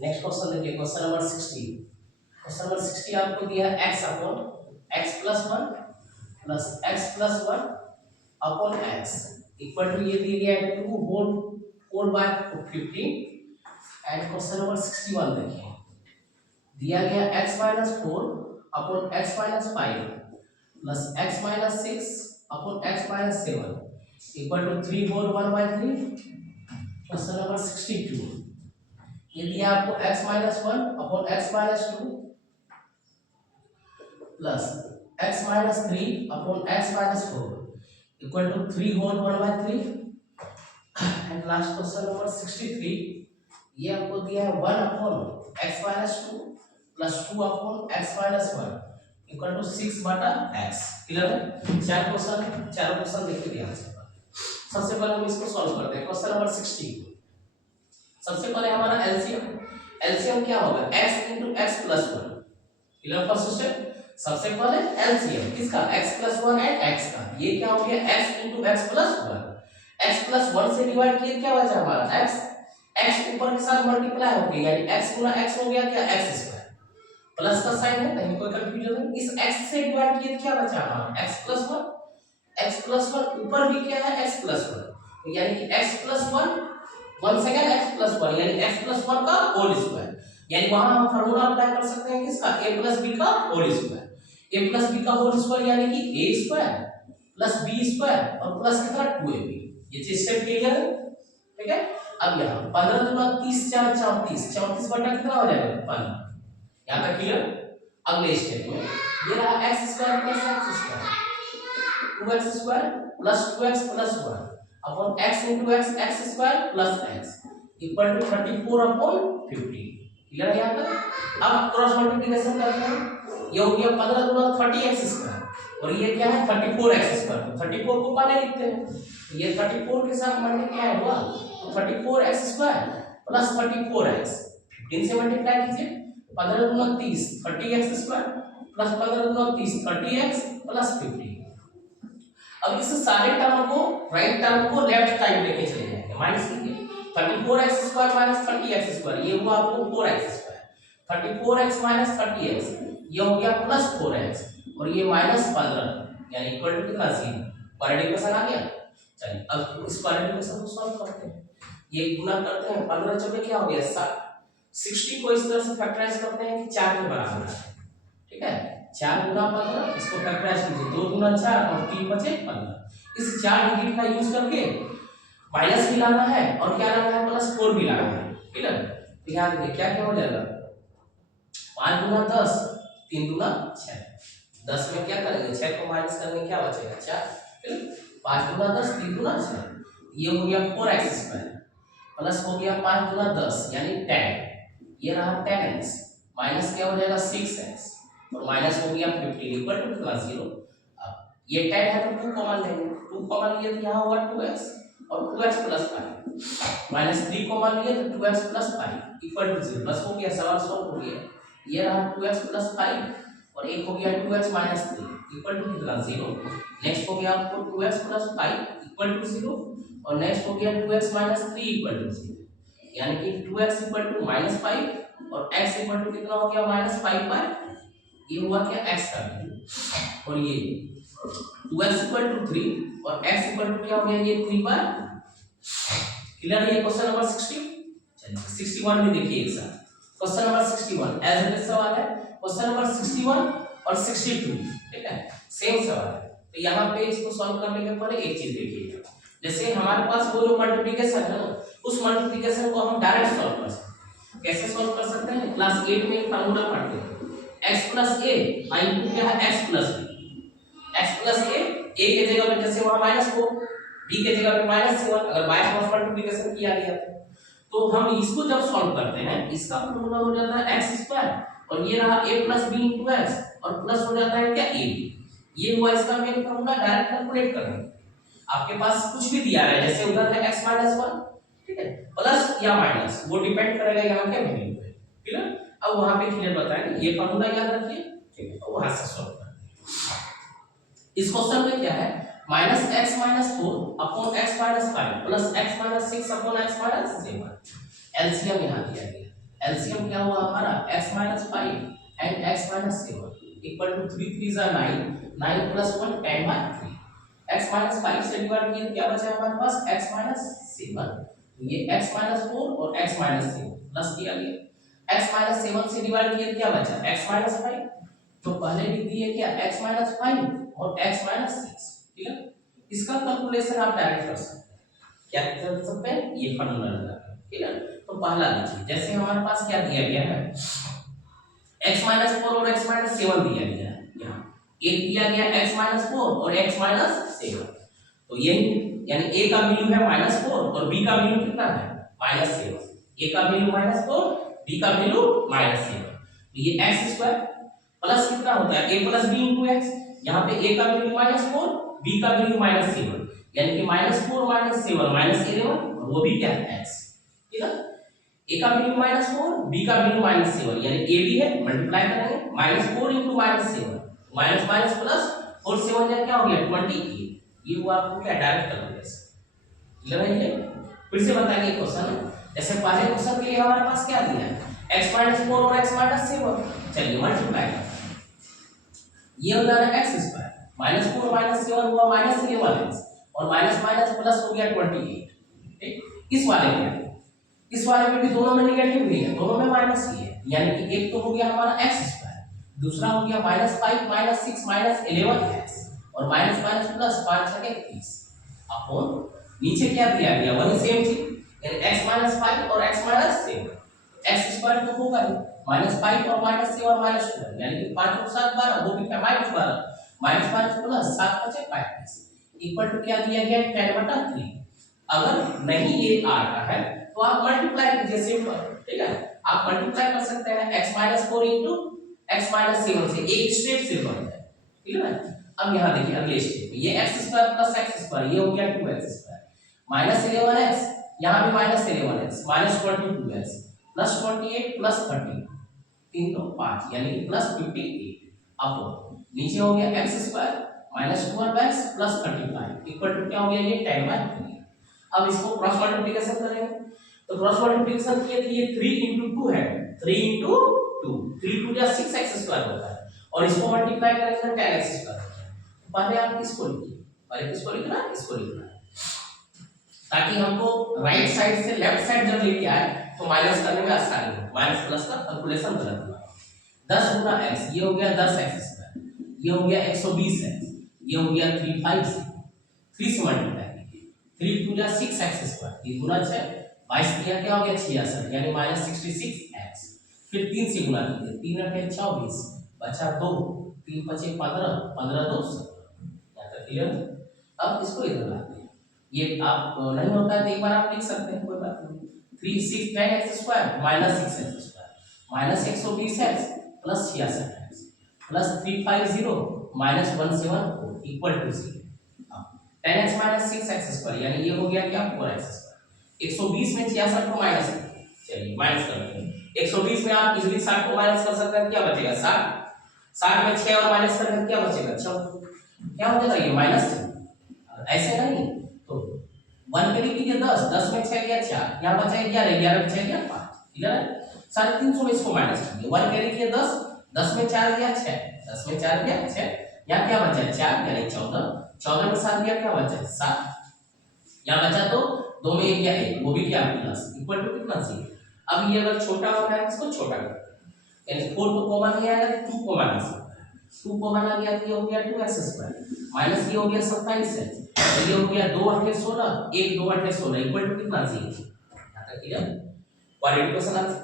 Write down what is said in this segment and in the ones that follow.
Next question देखिए, question number 60। Question number 60 आपको दिया है x upon x plus 1 plus x plus 1 upon x equal to ये दिया गया है 2 whole 4 by 15। And question number 61 देखिए, दिया गया x minus 4 upon x minus 5 plus x minus 6 upon x minus 7 equal to 3 whole 1 by 3। Question number 62, ये दिया आपको x minus 1 upon x minus 2 plus x minus 3 upon x minus 4 equal to 3 whole 1 by 3। And last question number 63, ये आपको दिया है 1 upon x minus 2 plus 2 upon x minus 1 equal to 6 बटा x। Clear है? चार क्वेश्चन देखिए ध्यान से। सबसे पहले हम इसको सॉल्व करते हैं। क्वेश्चन नंबर 60, सबसे पहले हमारा एलसीएम क्या होगा, x into x plus 1। Clear? First step, सबसे पहले एलसीएम किसका, x plus 1 एंड x का। ये क्या हो गया, x into x plus 1। x plus 1 से डिवाइड किए क्या बचा हमारा x, x ऊपर के साथ मल्टीप्लाई हो गया, यानी x गुना x हो गया क्या, x स्क्वायर। प्लस का साइन है, कहीं कोई कंफ्यूजन है। इस x से डिवाइड किए क्या बचा हमारा x plus 1। x plus 1 ऊपर भी क्या है, x plus 1, यानी कि x plus 1 one second x plus 1 यानी x plus 1 का होल स्क्वायर। यानी वहां हम फार्मूला अप्लाई कर सकते हैं किसका, a plus b का होल स्क्वायर। a plus b का होल स्क्वायर यानी कि a square plus b square और प्लस कितना 2ab। ये चीज स्टेप क्लियर है? ठीक है। अब यहां 15 दूना 30 4 34 34 बटा कितना हो जाएगा 15। यहां तक क्लियर? अगले स्टेप में ये रहा x square plus x square 2x square plus 2x प्लस 1 upon x into x x square plus x equal to 34 upon 50। Clear है यहां तक? अब क्रॉस मल्टीप्लिकेशन करते हैं, ये हो गया 15 गुना 30x स्क्वायर और ये क्या है 34x स्क्वायर। तो 34 को पहले लिखते हैं, ये 34 के साथ मल्टीप्लाई हुआ तो 34x स्क्वायर प्लस 34x 15 से मल्टीप्लाई कीजिए, 15 गुना 30 30x स्क्वायर प्लस 15 गुना 30 30x प्लस 50। अब इस सारे टर्म को राइट टर्म को लेफ्ट साइड लेके चले जाएंगे, माइनस कीजिए 34x square minus 30x square, ये हुआ आपको 4x square. 34x minus 30x ये हो गया प्लस 4x और ये माइनस 15 यानी इक्वल टू कितना 0। क्वाड्रेटिक इक्वेशन आ गया। चलिए अब इस क्वाड्रेटिक इक्वेशन को सॉल्व करते हैं। ये गुना करते हैं 15 चौके क्या हो गया 60। 60 को इस तरह से फैक्टराइज करते हैं कि 4 के बराबर है। ठीक है, 4 गुना 15 इसको फैक्टराइज कीजिए, 2 गुना 4 और 3 बचे 15। इस 4 डिजिट का यूज करके माइनस भी लाना है और क्या लाना है प्लस 4 भी लाना है। क्लियर? तो यहां देखिए क्या क्या हो जाएगा 5 गुना 10 3 गुना 6। 10 में क्या करेंगे 6 को माइनस करने क्या बचेगा 4। फिर 5 गुना 10 3 गुना 6, ये हो गया 4x स्क्वायर प्लस हो गया 5 गुना 10 यानी 10, ये रहा 10x माइनस क्या हो जाएगा 6x और माइनस हो गया 15 इक्वल टू कितना 0। अब ये 10 है तो 2 कॉमन लेंगे, 2 कॉमन लिए तो यहाँ होगा 2x और 2x प्लस 5 माइनस 3 कॉमन लिए तो 2x प्लस 5 इक्वल टू 0। बस हो गया, सवाल सॉल्व हो गया। ये रहा 2x प्लस 5 और एक हो गया 2x माइनस 3 इक्वल टू कितना 0। नेक्स्ट हो गया आपको 2x प्लस 5 इक्वल टू 0 और नेक्स्ट हो गया 2x माइनस 3 इक्वल टू 0, यानी कि 2x इक्वल टू माइनस 5 और x इक्वल टू कितना हो गया माइनस 5 बाय ये हुआ क्या x का वैल्यू और ये 2x इक्वल टू 3 और x इक्वल टू क्या हो गया ये 3 बाय। क्लियर है ये क्वेश्चन नंबर 60। चलिए 61 में देखिए एक साथ। Question number 61 as it is सवाल है। क्वेश्चन नंबर 61 और 62 ठीक है सेम सवाल है। तो यहाँ पे इसको सॉल्व करने के पहले एक चीज देखिए, जैसे हमारे पास वो जो मल्टीप्लिकेशन है ना उस मल्टीप्लिकेशन को हम डायरेक्ट सॉल्व कर सकते हैं। कैसे सॉल्व कर सकते हैं, क्लास 8 में एक फार्मूला पढ़ते हैं x प्लस a इनटू क्या है x plus b। x plus a के जगह पे जैसे वहां माइनस 4 b के जगह पे माइनस 7 अगर बाय क्रॉस मल्टीप्लिकेशन किया गया तो हम इसको जब सॉल्व करते हैं इसका फार्मूला हो जाता है x स्क्वायर और ये रहा a plus b into x और प्लस हो जाता है क्या a b। ये हुआ इसका मेन फार्मूला डायरेक्ट कैलकुलेट करना। आपके पास कुछ भी दिया है जैसे उधर है x माइनस 1 ठीक है प्लस या माइनस वो डिपेंड करेगा यहाँ के वैल्यू पे। क्लियर? अब वहां पे क्लियर बताएंगे, ये फार्मूला याद रखिए ठीक है, वहां से सॉल्व करते हैं। इस क्वेश्चन में क्या है minus x minus 4 upon x minus 5 plus x minus 6 upon x minus 7। LCM यहां दिया गया एलसीएम क्या हुआ हमारा x minus 5 and x minus 7 equal to 3 3 जा 9 9 प्लस 1 10 बाय 3 x माइनस 5 से डिवाइड किया क्या बचा हमारे पास x माइनस 7 तो ये x माइनस 4 और x माइनस 7 प्लस किया गया x माइनस 7 से डिवाइड किया क्या बचा x माइनस 5 तो पहले लिख दिए क्या x माइनस 5 और x माइनस 6 ठीक है इसका कैलकुलेशन आप डायरेक्ट कर सकते हैं क्या कर सकते हैं ये फार्मूला लगाकर ठीक है तो पहला देखिए जैसे हमारे पास क्या दिया गया है x माइनस 4 और x माइनस 7 दिया गया है यहाँ एक दिया गया x माइनस 4 और x माइनस 7 तो यही यानी a का वैल्यू है -4 और b का वैल्यू कितना है -7 a का वैल्यू -4 b का वैल्यू -7 तो ये x स्क्वायर प्लस कितना होता है a plus b into x यहाँ पे a का वैल्यू -4 b का वैल्यू -7 यानी कि -4 -7 -11 और वो भी क्या है x ठीक है a का वैल्यू -4 b का वैल्यू -7 यानी a भी है मल्टीप्लाई करेंगे -4 इनटू -7 माइनस माइनस प्लस 4 7 या क्या हो गया 28 ये हुआ आपको क्या डायरेक्ट कैलकुलेशन क्लियर है ये फिर से बताएंगे क्वेश्चन जैसे पहले क्वेश्चन के लिए हमारे पास क्या दिया है x माइनस 4 और x माइनस 7 चलिए मल्टीप्लाई करते ये हो जाएगा x स्क्वायर -4 -7 हुआ -11x और माइनस माइनस प्लस हो गया 28 ठीक इस वाले में भी दोनों में नेगेटिव ही है दोनों में माइनस ही है यानी कि एक तो हो गया हमारा x स्क्वायर दूसरा हो गया -5 -6 -11x और माइनस माइनस प्लस 5 6 30 अपॉन नीचे क्या दिया गया वही सेम चीज यानी x माइनस 5 और x माइनस 7 x स्क्वायर तो होगा ही -5 और -7 -12 यानी कि 5 और 7 12 वो भी क्या -12 माइनस प्लस 7 5 35 इक्वल टू क्या दिया गया 10/3 अगर नहीं ये आ रहा है तो आप मल्टीप्लाई कीजिए सिंपल ठीक है आप मल्टीप्लाई कर सकते हैं x minus 4 into x minus 7 से एक स्टेप से बन जाए ठीक है ना अब यहाँ देखिए अगले स्टेप में ये x square plus x square ये हो गया 2x स्क्वायर माइनस 11x यहाँ भी minus 11x minus 22x plus 28 plus 30 3 तो 5 यानी कि प्लस 58 अपॉन नीचे हो गया x square minus 12x plus 35 equal to क्या हो गया ये 10/3 अब इसको क्रॉस मल्टीप्लिकेशन करेंगे तो क्रॉस मल्टीप्लिकेशन किए तो ये 3 into 2 है 3 into 2 3 2 या 6x स्क्वायर होता है और इसको मल्टीप्लाई करेंगे तो 10x स्क्वायर होता है तो पहले आप इसको लिखिए पहले किसको लिखना है इसको लिखना है ताकि हमको राइट साइड से लेफ्ट साइड जब लेके आए तो माइनस करने में आसानी हो माइनस प्लस का कैलकुलेशन गलत हुआ 10 गुना x ये हो गया 10x स्क्वायर ये हो गया 120x ये हो गया 35 से 3 से मल्टीप्लाई कीजिए 3 2 या 6x स्क्वायर 3 गुना 6 22 दिया क्या हो गया 66 यानी -66x फिर 3 से गुना कीजिए 3 8 24 बचा 2 3 5 15 15 2 यहाँ तक क्लियर अब इसको इधर लाते हैं ये आप नहीं होता है तो एक बार आप लिख सकते हैं कोई बात नहीं 3 6 10x square -6x square -120x plus 66x plus 350 -174 equal to 0 10x 6x square यानी ये हो गया क्या 4x स्क्वायर 120 में 66 को माइनस चलिए माइनस करते हैं 120 में आप इजीली 60 को माइनस कर सकते हैं क्या बचेगा 60 60 में 6 और माइनस करेंगे क्या बचेगा 6 क्या हो जाएगा ये माइनस ऐसे नहीं तो 1 के लिए 10 10 में 6 गया 4 यहाँ बचा 11 11 में 6 गया 5 क्लियर है 350 में इसको माइनस कीजिए 1 के लिए 10 10 में 4 गया 6 10 में 4 गया 6 यहाँ क्या बचा 4 यानी 14 14 में 7 गया क्या बचा 7 यहाँ बचा तो 2 में 1 गया 1 वो भी क्या प्लस इक्वल टू कितना सी अब ये अगर छोटा होता है इसको छोटा करते हैं यानी 4 तो कॉमन नहीं आएगा तो 2 कॉमन आ सकता है 2 कॉमन आ गया तो ये हो गया 2x स्क्वायर माइनस ये हो गया 27x ये हो गया 2 8 16 1 2 8 16 इक्वल टू कितना सी यहां तक क्लियर क्वाड्रेटिक क्वेश्चन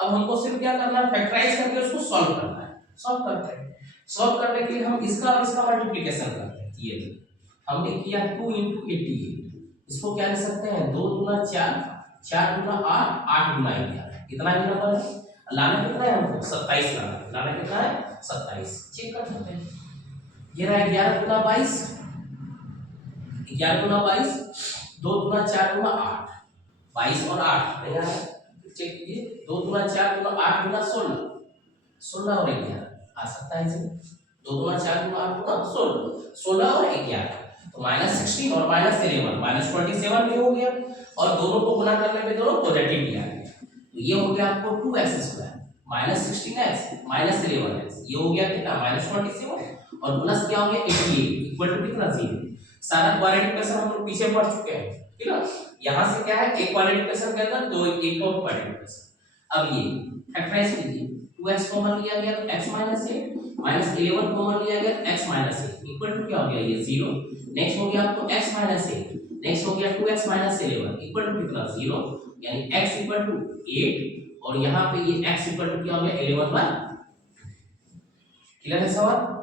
अब हमको सिर्फ क्या करना है फैक्टराइज करके उसको सॉल्व करना है सॉल्व करते हैं सॉल्व करने के लिए हम इसका और इसका मल्टीप्लिकेशन करते हैं ये हमने किया 2 into 88 इसको क्या लिख सकते हैं 2 गुना 4 4 गुना 8 8 गुना 11 कितना ही नंबर है लाना कितना है हमको 27 लाना कितना है 27 चेक कर सकते हैं ये रहा 11 गुना 22 11 गुना 22 2 गुना 4 गुना 8 22 और 8 नहीं आ रहा चेक कीजिए 2 गुना 4 गुना 8 गुना 16 16 और 11 आ सकता है इसे 2 गुना 4 गुना 8 गुना 16 16 और 11 तो -16 और -11 -27 भी हो गया और दोनों को गुना करने पे दोनों पॉजिटिव भी आ गए तो ये हो गया आपको 2x² minus 16x minus 11x, ये हो गया कितना माइनस 27 और प्लस क्या हो गया 88 इक्वल टू कितना 0। सारा क्वाड्रेटिक इक्वेशन हम लोग पीछे पढ़ चुके हैं, ठीक है। यहां से क्या है एक क्वाड्रेटिक इक्वेशन के अंदर दो एक और क्वाड्रेटिक इक्वेशन। अब ये फैक्टराइज कीजिए, 2x कॉमन लिया गया तो x माइनस 8 माइनस 11 कॉमन लिया गया तो x माइनस 8 इक्वल टू क्या हो गया ये 0। नेक्स्ट हो गया आपको x माइनस 8, नेक्स्ट हो गया 2x माइनस 11 इक्वल टू कितना 0, यानी x इक्वल टू 8 और यहाँ पे ये x इक्वल टू क्या हो गया 11/। क्लियर है सवाल।